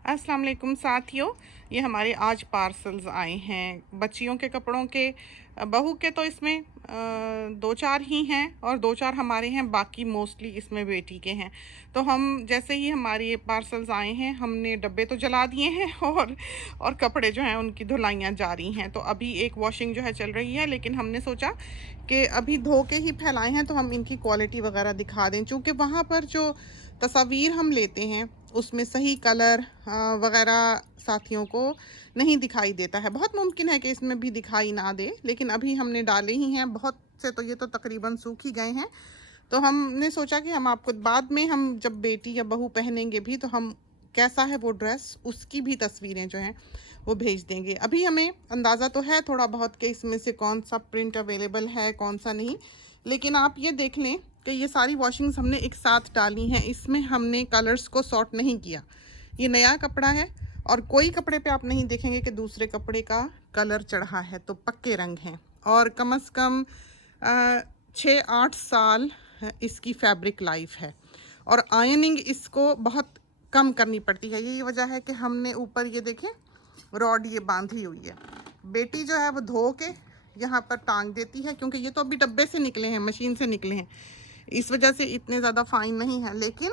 अस्सलाम वालेकुम साथियों, ये हमारे आज पार्सल्स आए हैं बच्चियों के कपड़ों के। बहू के तो इसमें दो चार ही हैं और दो चार हमारे हैं, बाकी मोस्टली इसमें बेटी के हैं। तो हम जैसे ही हमारे ये पार्सल्स आए हैं हमने डब्बे तो जला दिए हैं और कपड़े जो हैं उनकी धुलाइयाँ जारी हैं। तो अभी एक वॉशिंग जो है चल रही है, लेकिन हमने सोचा कि अभी धो के ही फैलाए हैं तो हम इनकी क्वालिटी वगैरह दिखा दें, क्योंकि वहाँ पर जो तस्वीर हम लेते हैं उसमें सही कलर वगैरह साथियों को नहीं दिखाई देता है। बहुत मुमकिन है कि इसमें भी दिखाई ना दे, लेकिन अभी हमने डाले ही हैं बहुत से, तो ये तो तकरीबन सूख ही गए हैं। तो हमने सोचा कि हम आपको बाद में, हम जब बेटी या बहू पहनेंगे भी तो हम कैसा है वो ड्रेस, उसकी भी तस्वीरें जो हैं वो भेज देंगे। अभी हमें अंदाज़ा तो है थोड़ा बहुत कि इसमें से कौन सा प्रिंट अवेलेबल है कौन सा नहीं, लेकिन आप ये देख लें कि ये सारी वॉशिंग्स हमने एक साथ डाली हैं, इसमें हमने कलर्स को सॉर्ट नहीं किया। ये नया कपड़ा है और कोई कपड़े पे आप नहीं देखेंगे कि दूसरे कपड़े का कलर चढ़ा है, तो पक्के रंग हैं। और कम से कम 6-8 साल इसकी फैब्रिक लाइफ है और आयनिंग इसको बहुत कम करनी पड़ती है। यही वजह है कि हमने ऊपर ये देखें रॉड ये बांधी हुई है। बेटी जो है वो धो के यहाँ पर टांग देती है, क्योंकि ये तो अभी डब्बे से निकले हैं, मशीन से निकले हैं, इस वजह से इतने ज़्यादा फाइन नहीं है। लेकिन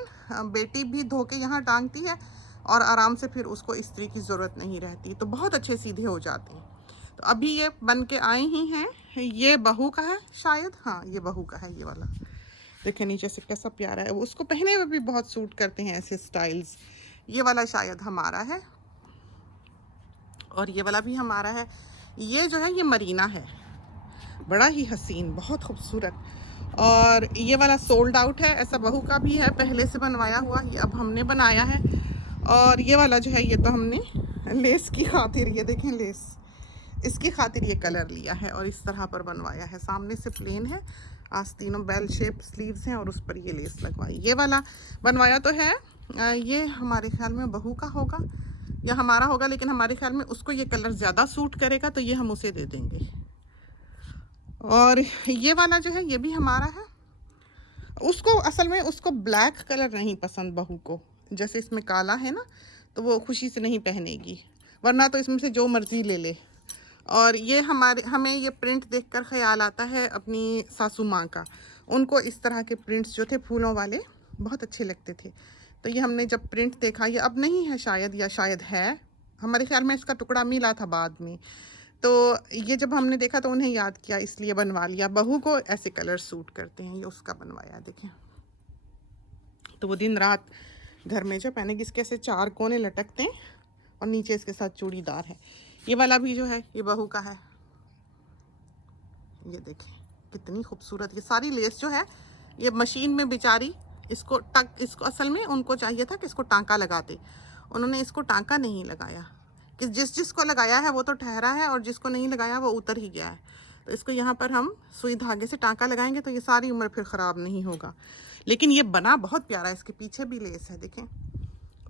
बेटी भी धो के यहाँ टांगती है और आराम से फिर उसको इस्त्री की ज़रूरत नहीं रहती, तो बहुत अच्छे सीधे हो जाते हैं। तो अभी ये बन के आए ही हैं। ये बहू का है शायद, हाँ ये बहू का है। ये वाला देखें नीचे से कैसा प्यारा है, वो उसको पहने हुए भी बहुत सूट करते हैं ऐसे स्टाइल्स। ये वाला शायद हमारा है और ये वाला भी हमारा है। ये जो है ये मरीना है, बड़ा ही हसीन, बहुत खूबसूरत। और ये वाला सोल्ड आउट है, ऐसा बहू का भी है पहले से बनवाया हुआ, ये अब हमने बनाया है। और ये वाला जो है ये तो हमने लेस की खातिर, ये देखें लेस, इसकी खातिर ये कलर लिया है और इस तरह पर बनवाया है। सामने से प्लेन है, आस्तीनों बेल शेप स्लीव्स हैं और उस पर ये लेस लगवाई। ये वाला बनवाया तो है, ये हमारे ख्याल में बहू का होगा या हमारा होगा, लेकिन हमारे ख्याल में उसको ये कलर ज़्यादा सूट करेगा तो ये हम उसे दे देंगे। और ये वाला जो है ये भी हमारा है। उसको असल में उसको ब्लैक कलर नहीं पसंद बहू को, जैसे इसमें काला है ना, तो वो खुशी से नहीं पहनेगी, वरना तो इसमें से जो मर्ज़ी ले ले। और ये हमें ये प्रिंट देखकर ख़याल आता है अपनी सासू माँ का। उनको इस तरह के प्रिंट्स जो थे फूलों वाले बहुत अच्छे लगते थे। तो ये हमने जब प्रिंट देखा, ये अब नहीं है शायद, या शायद है, हमारे ख्याल में इसका टुकड़ा मिला था बाद में, तो ये जब हमने देखा तो उन्हें याद किया इसलिए बनवा लिया। बहू को ऐसे कलर सूट करते हैं, ये उसका बनवाया देखें। तो वो दिन रात घर में जो पहने, इसके ऐसे 4 कोने लटकते हैं और नीचे इसके साथ चूड़ीदार है। ये वाला भी जो है ये बहू का है, ये देखें कितनी खूबसूरत। ये सारी लेस जो है ये मशीन में बेचारी इसको असल में उनको चाहिए था कि इसको टांका लगाते, उन्होंने इसको टांका नहीं लगाया, कि जिसको लगाया है वो तो ठहरा है और जिसको नहीं लगाया वो उतर ही गया है। तो इसको यहाँ पर हम सुई धागे से टांका लगाएंगे तो ये सारी उम्र फिर ख़राब नहीं होगा। लेकिन ये बना बहुत प्यारा है, इसके पीछे भी लेस है देखें।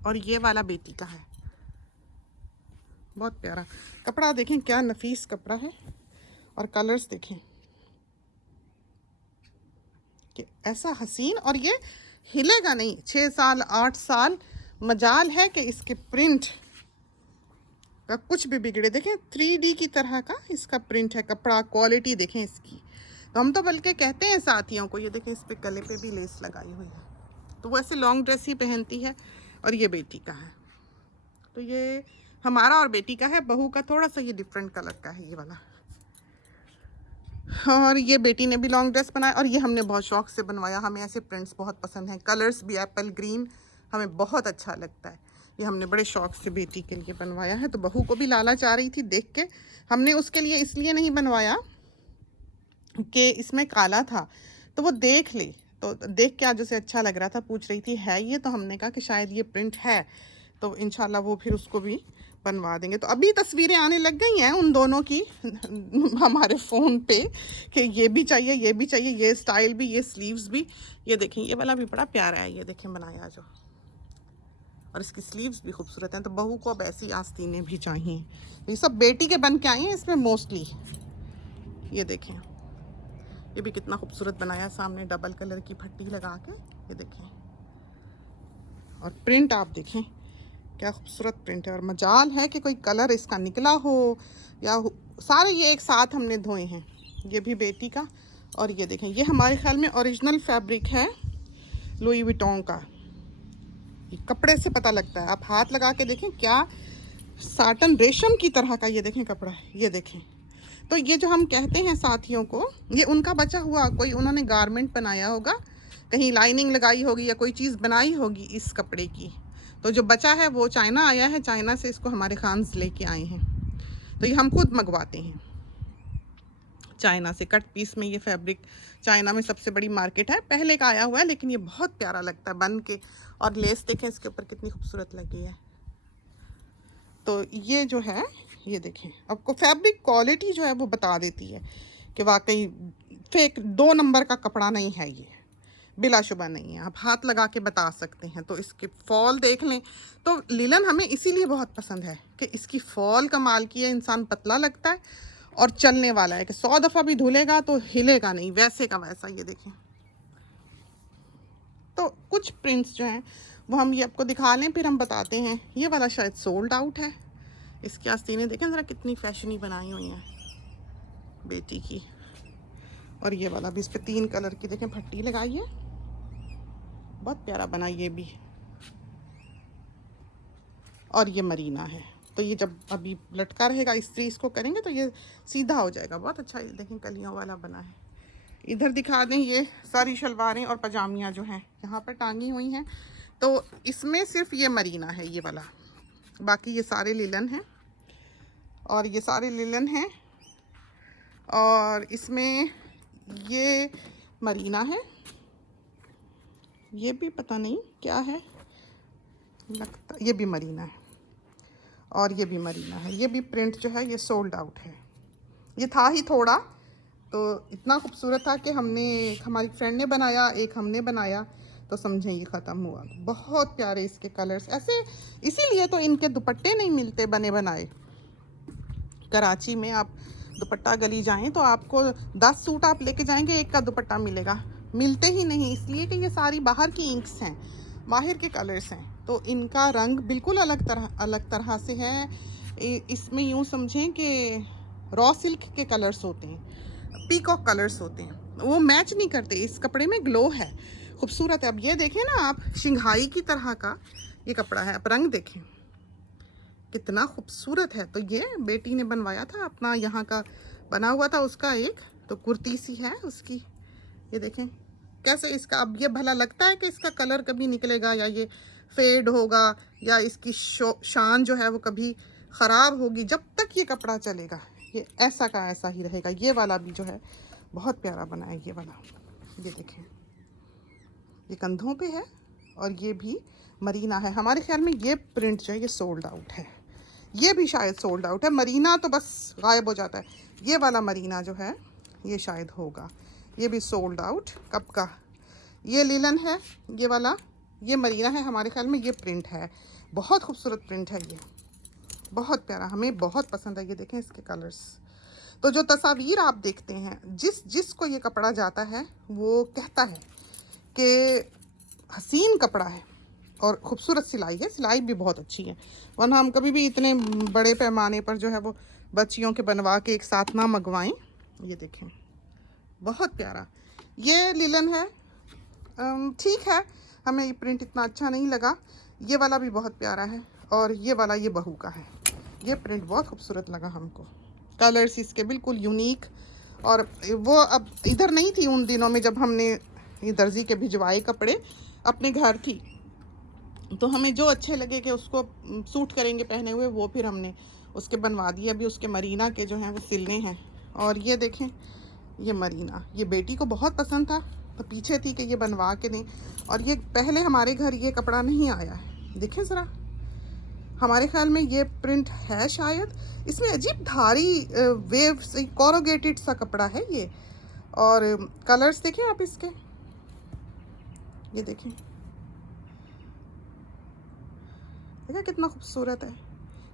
और ये वाला बेटी का है, बहुत प्यारा कपड़ा, देखें क्या नफीस कपड़ा है। और कलर्स देखें कि ऐसा हसीन, और ये हिलेगा नहीं। 6 साल 8 साल मजाल है कि इसके प्रिंट का कुछ भी बिगड़े। देखें 3D की तरह का इसका प्रिंट है, कपड़ा क्वालिटी देखें इसकी। तो हम तो बल्कि कहते हैं साथियों को, ये देखें इस पे गले पे भी लेस लगाई हुई है, तो वो ऐसे लॉन्ग ड्रेस ही पहनती है। और ये बेटी का है, तो ये हमारा और बेटी का है। बहू का थोड़ा सा ये डिफरेंट कलर का है ये वाला। और ये बेटी ने भी लॉन्ग ड्रेस बनाया और ये हमने बहुत शौक से बनवाया। हमें ऐसे प्रिंट्स बहुत पसंद हैं, कलर्स भी एप्पल ग्रीन हमें बहुत अच्छा लगता है। ये हमने बड़े शौक से बेटी के लिए बनवाया है। तो बहू को भी लाला चाह रही थी देख के, हमने उसके लिए इसलिए नहीं बनवाया कि इसमें काला था, तो वो देख ले, तो देख के आज उसे अच्छा लग रहा था, पूछ रही थी है ये, तो हमने कहा कि शायद ये प्रिंट है, तो इंशाल्लाह वो फिर उसको भी बनवा देंगे। तो अभी तस्वीरें आने लग गई हैं उन दोनों की हमारे फ़ोन पे कि ये भी चाहिए, ये भी चाहिए, ये स्टाइल भी, ये स्लीव्स भी। ये देखें ये वाला भी बड़ा प्यारा है, ये देखें बनाया जो, और इसकी स्लीव्स भी खूबसूरत हैं। तो बहू को अब ऐसी आस्तीनें भी चाहिए। ये सब बेटी के बन के आई हैं इसमें मोस्टली। ये देखें ये भी कितना खूबसूरत बनाया, सामने डबल कलर की पट्टी लगा के, ये देखें। और प्रिंट आप देखें क्या खूबसूरत प्रिंट है। और मजाल है कि कोई कलर इसका निकला हो या सारे ये एक साथ हमने धोए हैं। ये भी बेटी का। और ये देखें, ये हमारे ख्याल में ओरिजिनल फैब्रिक है लुई विटोंग का। ये कपड़े से पता लगता है, आप हाथ लगा के देखें, क्या साटन रेशम की तरह का ये देखें कपड़ा है। ये देखें, तो ये जो हम कहते हैं साथियों को, ये उनका बचा हुआ कोई उन्होंने गारमेंट बनाया होगा, कहीं लाइनिंग लगाई होगी या कोई चीज़ बनाई होगी इस कपड़े की। तो जो बचा है वो चाइना आया है, चाइना से इसको हमारे खान्स लेके आए हैं। तो ये हम खुद मंगवाते हैं चाइना से। कट पीस में ये फैब्रिक चाइना में सबसे बड़ी मार्केट है, पहले का आया हुआ है, लेकिन ये बहुत प्यारा लगता है बन के। और लेस देखें इसके ऊपर कितनी खूबसूरत लगी है। तो ये जो है, ये देखें, आपको फैब्रिक क्वालिटी जो है वो बता देती है कि वाकई फेक 2 नंबर का कपड़ा नहीं है ये, बिलाशुबा नहीं है। आप हाथ लगा के बता सकते हैं। तो इसके फॉल देख लें। तो लिलन हमें इसीलिए बहुत पसंद है कि इसकी फॉल कमाल की है, इंसान पतला लगता है और चलने वाला है कि 100 दफ़ा भी धुलेगा तो हिलेगा नहीं, वैसे का वैसा। ये देखें, तो कुछ प्रिंट्स जो हैं वो हम ये आपको दिखा लें, फिर हम बताते हैं। ये वाला शायद सोल्ड आउट है। इसकी आस्तीनें देखें ज़रा कितनी फैशनी बनाई हुई हैं बेटी की। और ये वाला भी, इस पर 3 कलर की देखें पट्टी लगाई है, बहुत प्यारा बना ये भी। और ये मरीना है। तो ये जब अभी लटका रहेगा, इस्त्री इसको करेंगे तो ये सीधा हो जाएगा, बहुत अच्छा। ये देखें कलियों वाला बना है। इधर दिखा दें, ये सारी शलवारें और पजामियाँ जो हैं यहाँ पर टांगी हुई हैं। तो इसमें सिर्फ ये मरीना है ये वाला, बाकी ये सारे लिलन हैं। और ये सारे लिलन हैं। और इसमें ये मरीना है, ये भी पता नहीं क्या है लगता, ये भी मरीना है। और ये भी मरीना है। ये भी प्रिंट जो है ये सोल्ड आउट है। ये था ही थोड़ा, तो इतना खूबसूरत था कि हमने, हमारी फ्रेंड ने बनाया, एक हमने बनाया, तो समझें ये ख़त्म हुआ। बहुत प्यारे इसके कलर्स ऐसे, इसीलिए तो इनके दुपट्टे नहीं मिलते बने बनाए। कराची में आप दुपट्टा गली जाएं तो आपको 10 सूट आप लेके जाएंगे, एक का दुपट्टा मिलेगा, मिलते ही नहीं, इसलिए कि ये सारी बाहर की इंक्स हैं, बाहर के कलर्स हैं। तो इनका रंग बिल्कुल अलग तरह से है। इसमें यूँ समझें कि रॉ सिल्क के कलर्स होते हैं, पीकॉक कलर्स होते हैं, वो मैच नहीं करते। इस कपड़े में ग्लो है, खूबसूरत है। अब ये देखें ना आप, शिंघाई की तरह का ये कपड़ा है। आप रंग देखें कितना खूबसूरत है। तो ये बेटी ने बनवाया था, अपना यहाँ का बना हुआ था उसका एक, तो कुर्ती सी है उसकी। ये देखें कैसे इसका, अब ये भला लगता है कि इसका कलर कभी निकलेगा या ये फेड होगा या इसकी शान जो है वो कभी ख़राब होगी। जब तक ये कपड़ा चलेगा ये ऐसा का ऐसा ही रहेगा। ये वाला भी जो है बहुत प्यारा बना है ये वाला। ये देखें, ये कंधों पे है और ये भी मरीना है। हमारे ख्याल में ये प्रिंट जो है ये सोल्ड आउट है, ये भी शायद सोल्ड आउट है। मरीना तो बस गायब हो जाता है, ये वाला मरीना जो है ये शायद होगा, ये भी सोल्ड आउट। कब का? ये लिलन है ये वाला, ये मरीना है। हमारे ख्याल में ये प्रिंट है, बहुत खूबसूरत प्रिंट है ये, बहुत प्यारा, हमें बहुत पसंद है। ये देखें इसके कलर्स। तो जो तस्वीर आप देखते हैं, जिसको ये कपड़ा जाता है वो कहता है कि हसीन कपड़ा है और ख़ूबसूरत सिलाई है, सिलाई भी बहुत अच्छी है। वरना हम कभी भी इतने बड़े पैमाने पर जो है वो बच्चियों के बनवा के एक साथ ना मंगवाएं। ये देखें बहुत प्यारा ये लिलन है। ठीक है, हमें ये प्रिंट इतना अच्छा नहीं लगा। ये वाला भी बहुत प्यारा है और ये वाला ये बहू का है। ये प्रिंट बहुत खूबसूरत लगा हमको, कलर्स इसके बिल्कुल यूनिक। और वो अब इधर नहीं थी उन दिनों में जब हमने ये दर्जी के भिजवाए कपड़े, अपने घर थी, तो हमें जो अच्छे लगे कि उसको सूट करेंगे पहने हुए, वो फिर हमने उसके बनवा दिए। अभी उसके मरीना के जो हैं वो सिलने हैं। और ये देखें ये मरीना, ये बेटी को बहुत पसंद था तो पीछे थी कि ये बनवा के दें। और ये पहले हमारे घर ये कपड़ा नहीं आया है, देखें ज़रा, हमारे ख्याल में ये प्रिंट है शायद। इसमें अजीब धारी वेव से कोरोगेटेड सा कपड़ा है ये। और कलर्स देखें आप इसके, ये देखें, देखा कितना खूबसूरत है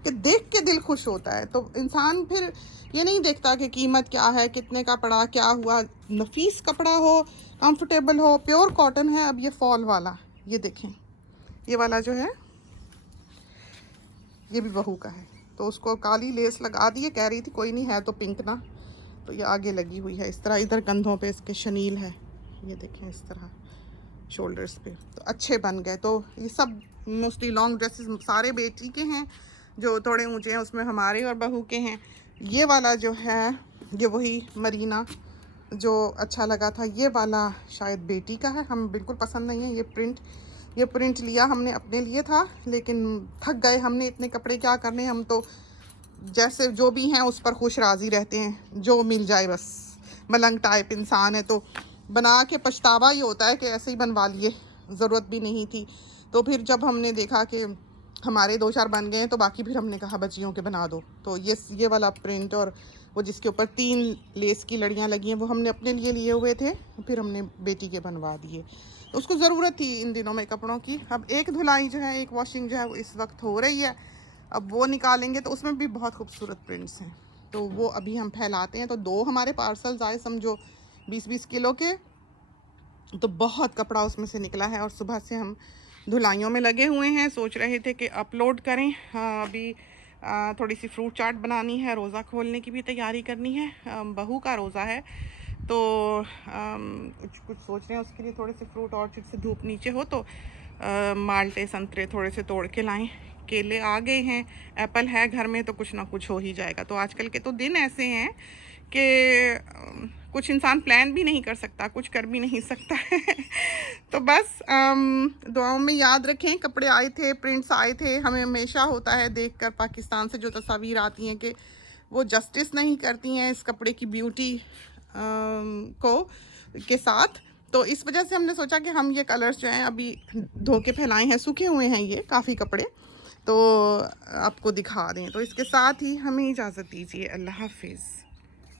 कि देख के दिल खुश होता है। तो इंसान फिर ये नहीं देखता कि कीमत क्या है, कितने का पड़ा, क्या हुआ। नफीस कपड़ा हो, कंफर्टेबल हो, प्योर कॉटन है। अब ये फॉल वाला ये देखें, ये वाला जो है ये भी बहू का है, तो उसको काली लेस लगा दी है, कह रही थी कोई नहीं है तो पिंक ना, तो ये आगे लगी हुई है इस तरह। इधर कंधों पे इसके शनील है, ये देखें इस तरह शोल्डर्स पे, तो अच्छे बन गए। तो ये सब मोस्टली लॉन्ग ड्रेसेस सारे बेटी के हैं, जो थोड़े ऊंचे हैं उसमें हमारे और बहू के हैं। ये वाला जो है ये वही मरीना जो अच्छा लगा था, ये वाला शायद बेटी का है, हमें बिल्कुल पसंद नहीं है ये प्रिंट लिया हमने अपने लिए था, लेकिन थक गए हमने, इतने कपड़े क्या करने, हम तो जैसे जो भी हैं उस पर खुश राज़ी रहते हैं, जो मिल जाए बस। मलंग टाइप इंसान है तो बना के पछतावा ही होता है कि ऐसे ही बनवा लिए, ज़रूरत भी नहीं थी। तो फिर जब हमने देखा कि हमारे 2-4 बन गए हैं तो बाकी फिर हमने कहा बच्चियों के बना दो। तो ये वाला प्रिंट और वो जिसके ऊपर 3 लेस की लड़ियाँ लगी हैं वो हमने अपने लिए लिए हुए थे, फिर हमने बेटी के बनवा दिए। तो उसको ज़रूरत थी इन दिनों में कपड़ों की। अब एक धुलाई जो है, एक वॉशिंग जो है वो इस वक्त हो रही है, अब वो निकालेंगे तो उसमें भी बहुत खूबसूरत प्रिंट्स हैं, तो वो अभी हम फैलाते हैं। तो 2 हमारे पार्सल्स आए समझो 20-20 किलो के, तो बहुत कपड़ा उसमें से निकला है। और सुबह से हम धुलाइयों में लगे हुए हैं, सोच रहे थे कि अपलोड करें। अभी थोड़ी सी फ्रूट चाट बनानी है, रोज़ा खोलने की भी तैयारी करनी है, बहू का रोज़ा है, तो कुछ सोच रहे हैं उसके लिए। थोड़े से फ्रूट ऑर्चिड से धूप नीचे हो तो माल्टे संतरे थोड़े से तोड़ के लाएं, केले आ गए हैं, एप्पल है घर में, तो कुछ ना कुछ हो ही जाएगा। तो आजकल के तो दिन ऐसे हैं कि कुछ इंसान प्लान भी नहीं कर सकता, कुछ कर भी नहीं सकता है। तो बस दुआओं में याद रखें। कपड़े आए थे, प्रिंट्स आए थे, हमें हमेशा होता है देखकर पाकिस्तान से जो तस्वीर आती हैं कि वो जस्टिस नहीं करती हैं इस कपड़े की ब्यूटी को के साथ। तो इस वजह से हमने सोचा कि हम ये कलर्स जो हैं अभी धो के फैलाए हैं, सूखे हुए हैं ये काफ़ी कपड़े, तो आपको दिखा दें। तो इसके साथ ही हमें इजाज़त दीजिए, अल्लाह हाफिज़।